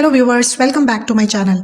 Hello viewers, welcome back to my channel.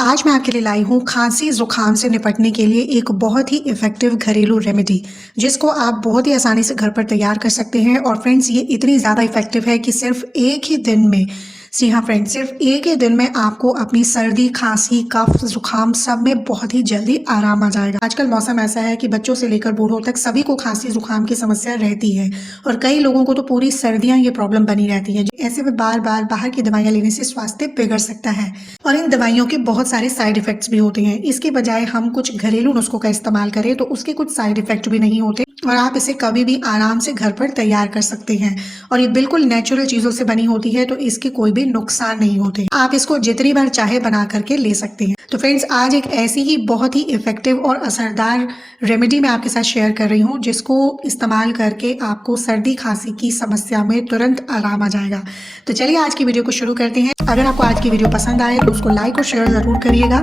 आज मैं आपके लिए लाई हूँ खांसी ज़ुकाम से निपटने के लिए एक बहुत ही इफ़ेक्टिव घरेलू रेमेडी, जिसको आप बहुत ही आसानी से घर पर तैयार कर सकते हैं। और फ्रेंड्स, ये इतनी ज़्यादा इफ़ेक्टिव है कि सिर्फ एक ही दिन में, जी हाँ फ्रेंड्स, सिर्फ एक ही दिन में आपको अपनी सर्दी, खांसी, कफ, ज़ुकाम सब में बहुत ही जल्दी आराम आ जाएगा। आजकल मौसम ऐसा है कि बच्चों से लेकर बूढ़ों तक सभी को खांसी ज़ुकाम की समस्या रहती है और कई लोगों को तो पूरी सर्दियाँ ये प्रॉब्लम बनी रहती है। ऐसे में बार बार बाहर की दवाइयाँ लेने से स्वास्थ्य बिगड़ सकता है और इन दवाइयों के बहुत सारे साइड इफ़ेक्ट्स भी होते हैं। इसके बजाय हम कुछ घरेलू नुस्खों का इस्तेमाल करें तो उसके कुछ साइड इफ़ेक्ट भी नहीं होते और आप इसे कभी भी आराम से घर पर तैयार कर सकते हैं। और ये बिल्कुल नेचुरल चीज़ों से बनी होती है तो इसके कोई भी नुकसान नहीं होते। आप इसको जितनी बार चाहे बना करके ले सकते हैं। तो फ्रेंड्स, आज एक ऐसी ही बहुत ही इफ़ेक्टिव और असरदार रेमेडी मैं आपके साथ शेयर कर रही हूँ, जिसको इस्तेमाल करके आपको सर्दी खांसी की समस्या में तुरंत आराम आ जाएगा। तो चलिए आज की वीडियो को शुरू करते हैं। अगर आपको आज की वीडियो पसंद आए तो उसको लाइक और शेयर ज़रूर करिएगा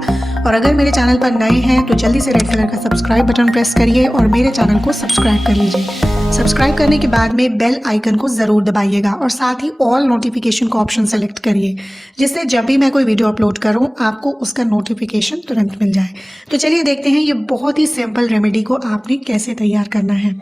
और अगर मेरे चैनल पर नए हैं तो जल्दी से रेड कलर का सब्सक्राइब बटन प्रेस करिए और मेरे चैनल को सब्सक्राइब कर लीजिए। सब्सक्राइब करने के बाद में बेल आइकन को ज़रूर दबाइएगा और साथ ही ऑल नोटिफिकेशन का ऑप्शन सेलेक्ट करिए, जिससे जब भी मैं कोई वीडियो अपलोड करूं आपको उसका नोटिफिकेशन तुरंत मिल जाए। तो चलिए देखते हैं ये बहुत ही सिंपल रेमेडी को आपने कैसे तैयार करना है।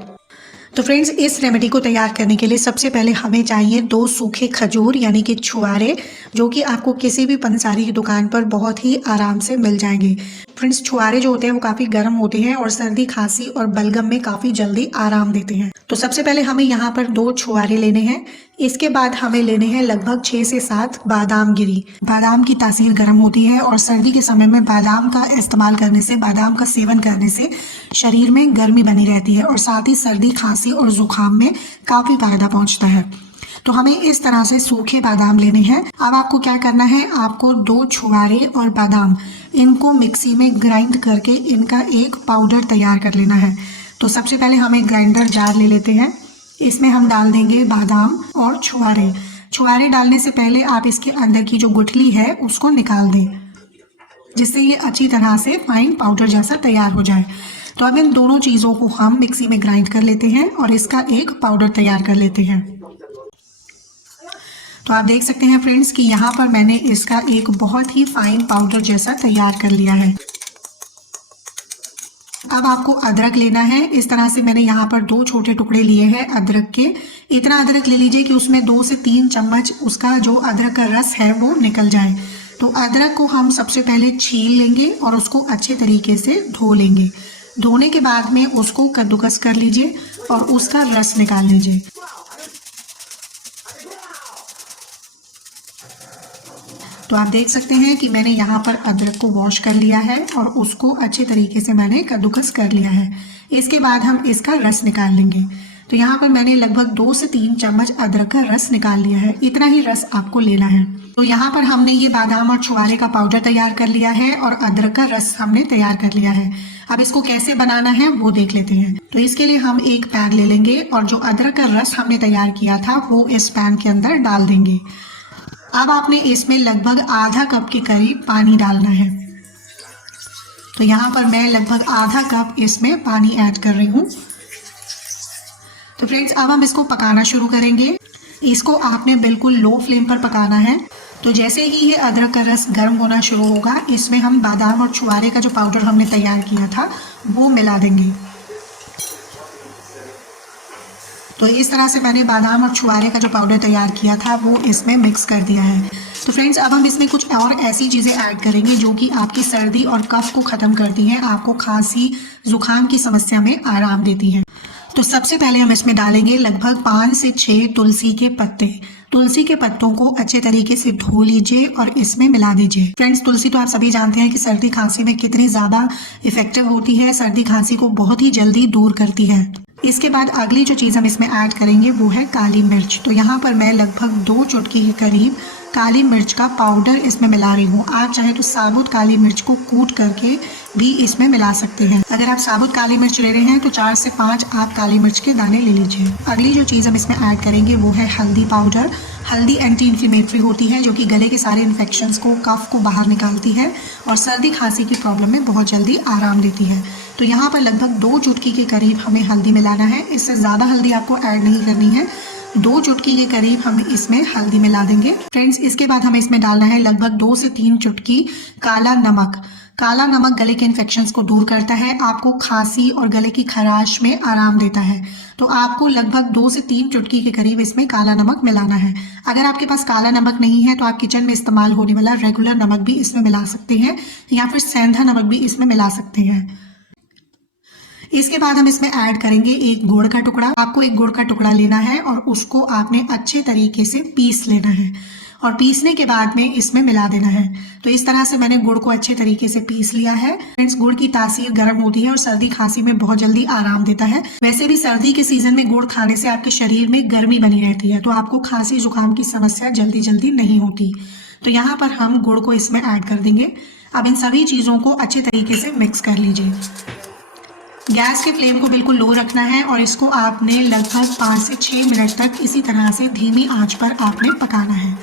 तो फ्रेंड्स, इस रेमेडी को तैयार करने के लिए सबसे पहले हमें चाहिए 2 सूखे खजूर यानी कि छुआरे, जो कि आपको किसी भी पंसारी की दुकान पर बहुत ही आराम से मिल जाएंगे। फ्रेंड्स, छुआरे जो होते हैं वो काफ़ी गर्म होते हैं और सर्दी, खांसी और बलगम में काफ़ी जल्दी आराम देते हैं। तो सबसे पहले हमें यहाँ पर 2 छुआरे लेने हैं। इसके बाद हमें लेने हैं लगभग 6 से 7 बादाम गिरी। बादाम की तासीर गर्म होती है और सर्दी के समय में बादाम का इस्तेमाल करने से, बादाम का सेवन करने से शरीर में गर्मी बनी रहती है और साथ ही सर्दी, खांसी और जुकाम में काफ़ी फायदा पहुंचता है। तो हमें इस तरह से सूखे बादाम लेने हैं। अब आपको क्या करना है, आपको 2 छुआरे और बादाम, इनको मिक्सी में ग्राइंड करके इनका एक पाउडर तैयार कर लेना है। तो सबसे पहले हम एक ग्राइंडर जार ले लेते हैं। इसमें हम डाल देंगे बादाम और छुआरे। छुआरे डालने से पहले आप इसके अंदर की जो गुठली है उसको निकाल दें, जिससे ये अच्छी तरह से फाइन पाउडर जैसा तैयार हो जाए। तो अब इन दोनों चीज़ों को हम मिक्सी में ग्राइंड कर लेते हैं और इसका एक पाउडर तैयार कर लेते हैं। तो आप देख सकते हैं फ्रेंड्स कि यहाँ पर मैंने इसका एक बहुत ही फाइन पाउडर जैसा तैयार कर लिया है। अब आपको अदरक लेना है। इस तरह से मैंने यहाँ पर 2 छोटे टुकड़े लिए हैं अदरक के। इतना अदरक ले लीजिए कि उसमें 2 से 3 चम्मच उसका जो अदरक का रस है वो निकल जाए। तो अदरक को हम सबसे पहले छील लेंगे और उसको अच्छे तरीके से धो लेंगे। धोने के बाद में उसको कद्दूकस कर लीजिए और उसका रस निकाल लीजिए। तो आप देख सकते हैं कि मैंने यहाँ पर अदरक को वॉश कर लिया है और उसको अच्छे तरीके से मैंने कद्दूकस कर लिया है। इसके बाद हम इसका रस निकाल लेंगे। तो यहाँ पर मैंने लगभग 2 से 3 चम्मच अदरक का रस निकाल लिया है। इतना ही रस आपको लेना है। तो यहाँ पर हमने ये बादाम और छुआरे का पाउडर तैयार कर लिया है और अदरक का रस हमने तैयार कर लिया है। अब इसको कैसे बनाना है वो देख लेते हैं। तो इसके लिए हम एक पैन ले लेंगे और जो अदरक का रस हमने तैयार किया था वो इस पैन के अंदर डाल देंगे। अब आपने इसमें लगभग आधा कप के करीब पानी डालना है। तो यहाँ पर मैं लगभग आधा कप इसमें पानी ऐड कर रही हूँ। तो फ्रेंड्स, अब हम इसको पकाना शुरू करेंगे। इसको आपने बिल्कुल लो फ्लेम पर पकाना है। तो जैसे ही ये अदरक का रस गर्म होना शुरू होगा, इसमें हम बादाम और छुआरे का जो पाउडर हमने तैयार किया था वो मिला देंगे। तो इस तरह से मैंने बादाम और छुआरे का जो पाउडर तैयार किया था वो इसमें मिक्स कर दिया है। तो फ्रेंड्स, अब हम इसमें कुछ और ऐसी चीज़ें ऐड करेंगे जो कि आपकी सर्दी और कफ को ख़त्म करती हैं, आपको खांसी जुकाम की समस्या में आराम देती है। तो सबसे पहले हम इसमें डालेंगे लगभग 5 से 6 तुलसी के पत्ते। तुलसी के पत्तों को अच्छे तरीके से धो लीजिए और इसमें मिला दीजिए। फ्रेंड्स, तुलसी तो आप सभी जानते हैं कि सर्दी खांसी में कितनी ज़्यादा इफेक्टिव होती है, सर्दी खांसी को बहुत ही जल्दी दूर करती है। इसके बाद अगली जो चीज़ हम इसमें ऐड करेंगे वो है काली मिर्च। तो यहाँ पर मैं लगभग 2 चुटकी के करीब काली मिर्च का पाउडर इसमें मिला रही हूँ। आप चाहे तो साबुत काली मिर्च को कूट करके भी इसमें मिला सकते हैं। अगर आप साबुत काली मिर्च ले रहे हैं तो 4 से 5 आप काली मिर्च के दाने ले लीजिए। अगली जो चीज़ हम इसमें ऐड करेंगे वो है हल्दी पाउडर। हल्दी एंटी इन्फ्लेमेटरी होती है जो कि गले के सारे इन्फेक्शंस को, कफ को बाहर निकालती है और सर्दी खांसी की प्रॉब्लम में बहुत जल्दी आराम देती है। तो यहाँ पर लगभग 2 चुटकी के करीब हमें हल्दी मिलाना है। इससे ज़्यादा हल्दी आपको ऐड नहीं करनी है। 2 चुटकी के करीब हम इसमें हल्दी मिला देंगे। फ्रेंड्स, इसके बाद हमें इसमें डालना है लगभग 2 से 3 चुटकी काला नमक। काला नमक गले के इन्फेक्शंस को दूर करता है, आपको खांसी और गले की खराश में आराम देता है। तो आपको लगभग 2 से 3 चुटकी के करीब इसमें काला नमक मिलाना है। अगर आपके पास काला नमक नहीं है तो आप किचन में इस्तेमाल होने वाला रेगुलर नमक भी इसमें मिला सकते हैं या फिर सेंधा नमक भी इसमें मिला सकते हैं। इसके बाद हम इसमें ऐड करेंगे एक गुड़ का टुकड़ा। आपको एक गुड़ का टुकड़ा लेना है और उसको आपने अच्छे तरीके से पीस लेना है और पीसने के बाद में इसमें मिला देना है। तो इस तरह से मैंने गुड़ को अच्छे तरीके से पीस लिया है। फ्रेंड्स, गुड़ की तासीर गर्म होती है और सर्दी खांसी में बहुत जल्दी आराम देता है। वैसे भी सर्दी के सीजन में गुड़ खाने से आपके शरीर में गर्मी बनी रहती है, तो आपको खांसी जुकाम की समस्या जल्दी जल्दी नहीं होती। तो यहाँ पर हम गुड़ को इसमें ऐड कर देंगे। अब इन सभी चीजों को अच्छे तरीके से मिक्स कर लीजिए। गैस के फ्लेम को बिल्कुल लो रखना है और इसको आपने लगभग 5 से 6 मिनट तक इसी तरह से धीमी आंच पर आपने पकाना है।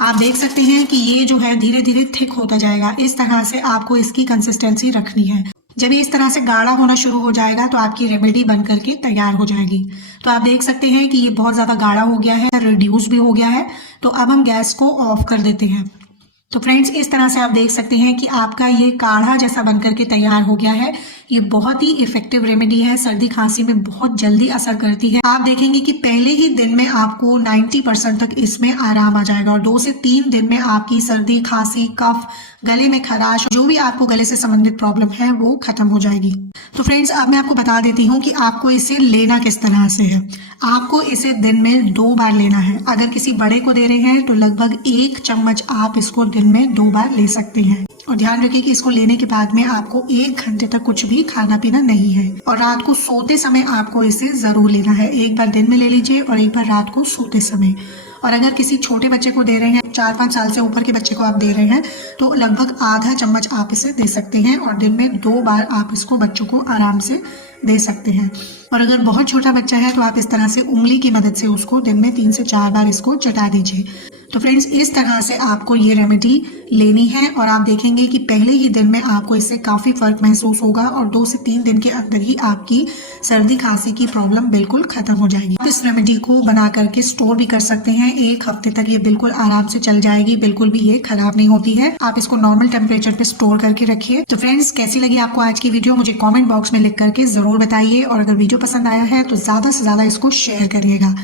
आप देख सकते हैं कि ये जो है धीरे धीरे थिक होता जाएगा। इस तरह से आपको इसकी कंसिस्टेंसी रखनी है। जब ये इस तरह से गाढ़ा होना शुरू हो जाएगा तो आपकी रेमेडी बन करके तैयार हो जाएगी। तो आप देख सकते हैं कि ये बहुत ज़्यादा गाढ़ा हो गया है, रिड्यूस भी हो गया है। तो अब हम गैस को ऑफ कर देते हैं। तो फ्रेंड्स, इस तरह से आप देख सकते हैं कि आपका ये काढ़ा जैसा बनकर के तैयार हो गया है। ये बहुत ही इफेक्टिव रेमेडी है, सर्दी खांसी में बहुत जल्दी असर करती है। आप देखेंगे कि पहले ही दिन में आपको 90% तक इसमें आराम आ जाएगा और 2 से 3 दिन में आपकी सर्दी खांसी, कफ, गले में खराश, जो भी आपको गले से संबंधित प्रॉब्लम है वो खत्म हो जाएगी। तो फ्रेंड्स, अब मैं आपको बता देती हूँ कि आपको इसे लेना किस तरह से है। आपको इसे दिन में 2 बार लेना है। अगर किसी बड़े को दे रहे हैं तो लगभग 1 चम्मच आप इसको दिन में 2 बार ले सकते हैं। और ध्यान रखिए कि इसको लेने के बाद में आपको 1 घंटे तक कुछ भी खाना पीना नहीं है और रात को सोते समय आपको इसे जरूर लेना है। एक बार दिन में ले लीजिए और एक बार रात को सोते समय। और अगर किसी छोटे बच्चे को दे रहे हैं, 4-5 साल से ऊपर के बच्चे को आप दे रहे हैं, तो लगभग आधा चम्मच आप इसे दे सकते हैं और दिन में 2 बार आप इसको बच्चों को आराम से दे सकते हैं। और अगर बहुत छोटा बच्चा है तो आप इस तरह से उंगली की मदद से उसको दिन में 3 से 4 बार इसको चटा दीजिए। तो फ्रेंड्स, इस तरह से आपको ये रेमेडी लेनी है और आप देखेंगे कि पहले ही दिन में आपको इससे काफ़ी फर्क महसूस होगा और 2 से 3 दिन के अंदर ही आपकी सर्दी खांसी की प्रॉब्लम बिल्कुल खत्म हो जाएगी। आप इस रेमेडी को बना करके स्टोर भी कर सकते हैं। 1 हफ्ते तक ये बिल्कुल आराम से चल जाएगी, बिल्कुल भी ये खराब नहीं होती है। आप इसको नॉर्मल टेम्परेचर पे स्टोर करके रखिए। तो फ्रेंड्स, कैसी लगी आपको आज की वीडियो मुझे कॉमेंट बॉक्स में लिख करके जरूर बताइए और अगर वीडियो पसंद आया है तो ज़्यादा से ज़्यादा इसको शेयर करिएगा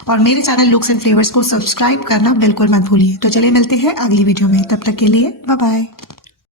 और मेरे चैनल लुक्स एंड फ्लेवर्स को सब्सक्राइब करना बिल्कुल मत भूलिए। तो चलिए मिलते हैं अगली वीडियो में, तब तक के लिए बाय बाय।